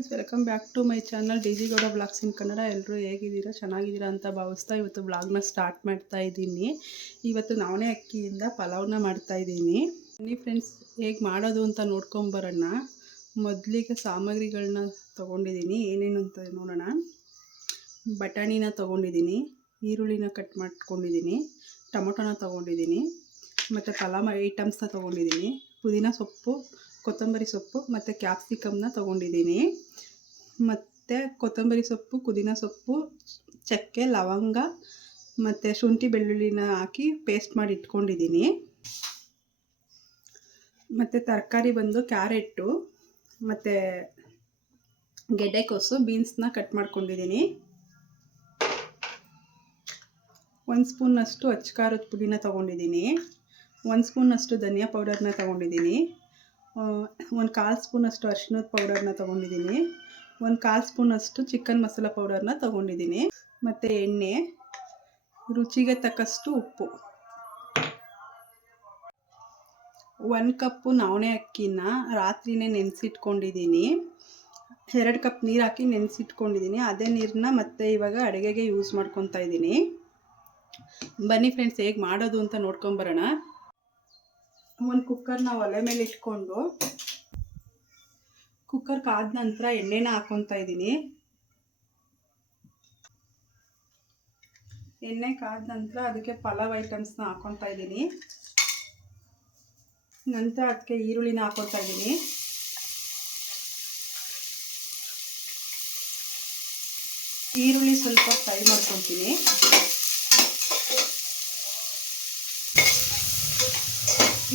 Friends, welcome back to my channel D G Gowda blogs in Kannada. ಎಲ್ಲರೂ ಹೇಗಿದ್ದೀರಾ? ಚೆನ್ನಾಗಿದ್ದೀರಾ ಅಂತ ಭಾವಿಸ್ತಾ ಇವತ್ತು ಬ್ಲಾಗ್ನ ಸ್ಟಾರ್ಟ್ ಮಾಡ್ತಾ ಇದ್ದೀನಿ. ಇವತ್ತು ನವಣೆ ಅಕ್ಕಿಯಿಂದ ಪಲಾವ್ನ ಮಾಡ್ತಾ ಇದ್ದೀನಿ. ಬನ್ನಿ ಫ್ರೆಂಡ್ಸ್, ಹೇಗೆ ಮಾಡೋದು ಅಂತ ನೋಡ್ಕೊಂಬರೋಣ. ಮೊದಲಿಗೆ ಸಾಮಗ್ರಿಗಳನ್ನ ತೊಗೊಂಡಿದ್ದೀನಿ. ಏನೇನು ಅಂತ ನೋಡೋಣ. ಬಟಾಣಿನ ತೊಗೊಂಡಿದ್ದೀನಿ. ಈರುಳ್ಳಿನ ಕಟ್ ಮಾಡ್ಕೊಂಡಿದ್ದೀನಿ. ಟೊಮೊಟೊನ ತೊಗೊಂಡಿದ್ದೀನಿ. ಮತ್ತು ಪಲಾವ್ ಐಟಮ್ಸ್ನ ತೊಗೊಂಡಿದ್ದೀನಿ. ಪುದೀನ ಸೊಪ್ಪು ಕೊತ್ತಂಬರಿ ಸೊಪ್ಪು ಮತ್ತು ಕ್ಯಾಪ್ಸಿಕಮ್ನ ತೊಗೊಂಡಿದ್ದೀನಿ. ಮತ್ತು ಕೊತ್ತಂಬರಿ ಸೊಪ್ಪು, ಪುದೀನ ಸೊಪ್ಪು, ಚಕ್ಕೆ, ಲವಂಗ ಮತ್ತು ಶುಂಠಿ ಬೆಳ್ಳುಳ್ಳಿನ ಹಾಕಿ ಪೇಸ್ಟ್ ಮಾಡಿ ಇಟ್ಕೊಂಡಿದ್ದೀನಿ. ಮತ್ತು ತರಕಾರಿ ಬಂದು ಕ್ಯಾರೆಟು ಮತ್ತು ಗೆಡ್ಡೆಕೋಸು ಬೀನ್ಸ್ನ ಕಟ್ ಮಾಡ್ಕೊಂಡಿದ್ದೀನಿ. ಒಂದು ಸ್ಪೂನಷ್ಟು ಅಚ್ಚಕಾರದ ಪುಡಿನ ತೊಗೊಂಡಿದ್ದೀನಿ. ಒಂದು ಸ್ಪೂನಷ್ಟು ಧನಿಯಾ ಪೌಡರ್ನ ತೊಗೊಂಡಿದ್ದೀನಿ. ಒಂದು ಕಾಲು ಸ್ಪೂನಷ್ಟು ಅರಿಶಿನದ ಪೌಡರ್ನ ತೊಗೊಂಡಿದ್ದೀನಿ ಒಂದು ಕಾಲು ಸ್ಪೂನಷ್ಟು ಚಿಕನ್ ಮಸಾಲ ಪೌಡರ್ನ ತೊಗೊಂಡಿದ್ದೀನಿ ಮತ್ತು ಎಣ್ಣೆ, ರುಚಿಗೆ ತಕ್ಕಷ್ಟು ಉಪ್ಪು. ಒಂದು ಕಪ್ಪು ನವಣೆ ಅಕ್ಕಿನ ರಾತ್ರಿನೇ ನೆನೆಸಿಟ್ಕೊಂಡಿದ್ದೀನಿ ಎರಡು ಕಪ್ ನೀರು ಹಾಕಿ ನೆನೆಸಿಟ್ಕೊಂಡಿದ್ದೀನಿ ಅದೇ ನೀರನ್ನ ಮತ್ತೆ ಇವಾಗ ಅಡುಗೆಗೆ ಯೂಸ್ ಮಾಡ್ಕೊತಾ ಇದ್ದೀನಿ ಬನ್ನಿ ಫ್ರೆಂಡ್ಸ್ ಹೇಗೆ ಮಾಡೋದು ಅಂತ ನೋಡ್ಕೊಂಬರೋಣ ಒಂದು ಕುಕ್ಕರ್ನ ಒಲೆ ಮೇಲೆ ಇಟ್ಕೊಂಡು ಕುಕ್ಕರ್ ಕಾದ ನಂತರ ಎಣ್ಣೆನ ಹಾಕೊತಾ ಇದ್ದೀನಿ ಎಣ್ಣೆ ಕಾದ ನಂತರ ಅದಕ್ಕೆ ಪಲಾವ್ ಐಟಮ್ಸ್ನ ಹಾಕೊತಾ ಇದ್ದೀನಿ ನಂತರ ಅದಕ್ಕೆ ಈರುಳ್ಳಿನ ಹಾಕೊತಾ ಇದ್ದೀನಿ ಈರುಳ್ಳಿ ಸ್ವಲ್ಪ ಫ್ರೈ ಮಾಡ್ಕೊತೀನಿ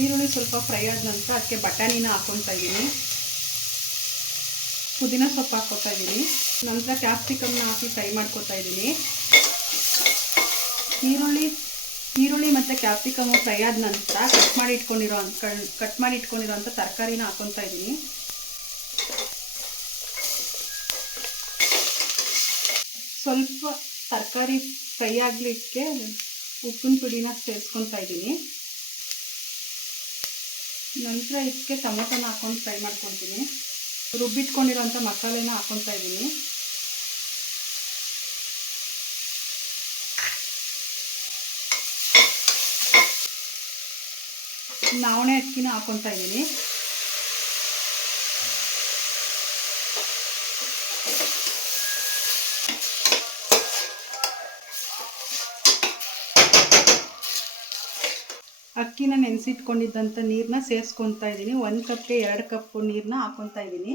ಈರುಳ್ಳಿ ಸ್ವಲ್ಪ ಫ್ರೈ ಆದ ನಂತರ ಅದಕ್ಕೆ ಬಟಾಣಿನ ಹಾಕ್ಕೊತಾ ಇದ್ದೀನಿ. ಪುದೀನ ಸೊಪ್ಪು ಹಾಕ್ಕೊತಾ ಇದ್ದೀನಿ. ನಂತರ ಕ್ಯಾಪ್ಸಿಕಮ್ನ ಹಾಕಿ ಫ್ರೈ ಮಾಡ್ಕೊತಾ ಇದ್ದೀನಿ. ಈರುಳ್ಳಿ ಈರುಳ್ಳಿ ಮತ್ತು ಕ್ಯಾಪ್ಸಿಕಮ್ ಫ್ರೈ ಆದ ನಂತರ ಕಟ್ ಮಾಡಿ ಇಟ್ಕೊಂಡಿರೋ ಕಟ್ ಮಾಡಿ ಇಟ್ಕೊಂಡಿರೋ ಅಂಥ ತರಕಾರಿನ ಹಾಕ್ಕೊತಾ ಇದ್ದೀನಿ. ಸ್ವಲ್ಪ ತರಕಾರಿ ಫ್ರೈ ಆಗಲಿಕ್ಕೆ ಉಪ್ಪಿನ ಪುಡಿನ ಸೇರಿಸ್ಕೊತಾ ಇದ್ದೀನಿ. ನಂತರ ಇದಕ್ಕೆ ಟೊಮೊಟೊನ ಹಾಕೊಂಡು ಫ್ರೈ ಮಾಡ್ಕೊತೀನಿ ರುಬ್ಬಿಟ್ಕೊಂಡಿರೋಂಥ ಮಸಾಲೆನ ಹಾಕ್ಕೊತಾ ಇದ್ದೀನಿ. ನಾವಣೆ ಅಕ್ಕಿನ ಹಾಕ್ಕೊತಾ ಇದ್ದೀನಿ. ಅಕ್ಕಿನ ನೆನೆಸಿಟ್ಕೊಂಡಿದ್ದಂಥ ನೀರನ್ನ ಸೇರಿಸ್ಕೊತಾ ಇದ್ದೀನಿ. ಒಂದು ಕಪ್ಗೆ ಎರಡು ಕಪ್ಪು ನೀರನ್ನ ಹಾಕ್ಕೊತಾ ಇದ್ದೀನಿ.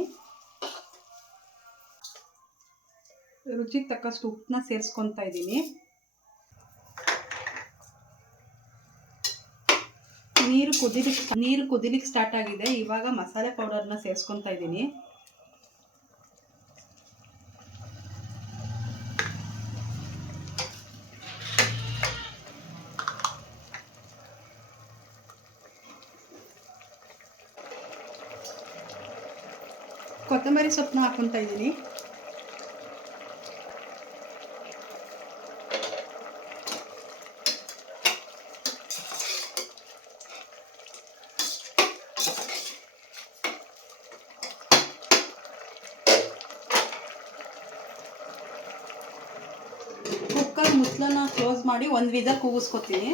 ರುಚಿಗೆ ತಕ್ಕಷ್ಟು ಉಪ್ಪನ್ನ ಸೇರಿಸ್ಕೊತಾ ಇದ್ದೀನಿ. ನೀರು ಕುದಿಲಿಕ್ಕೆ ನೀರು ಕುದಿಲಿಕ್ಕೆ ಸ್ಟಾರ್ಟ್ ಆಗಿದೆ. ಇವಾಗ ಮಸಾಲೆ ಪೌಡರ್ನ ಸೇರಿಸ್ಕೊತಾ ಇದ್ದೀನಿ. ಕೊತ್ತಂಬರಿ ಸೊಪ್ಪನ್ನ ಹಾಕ್ಕೊತಾ ಇದ್ದೀನಿ. ಕುಕ್ಕರ್ ಮುಚ್ಚಳನ ಕ್ಲೋಸ್ ಮಾಡಿ ಒಂದು ವಿಧ ಕೂಗಿಸ್ಕೊತೀನಿ.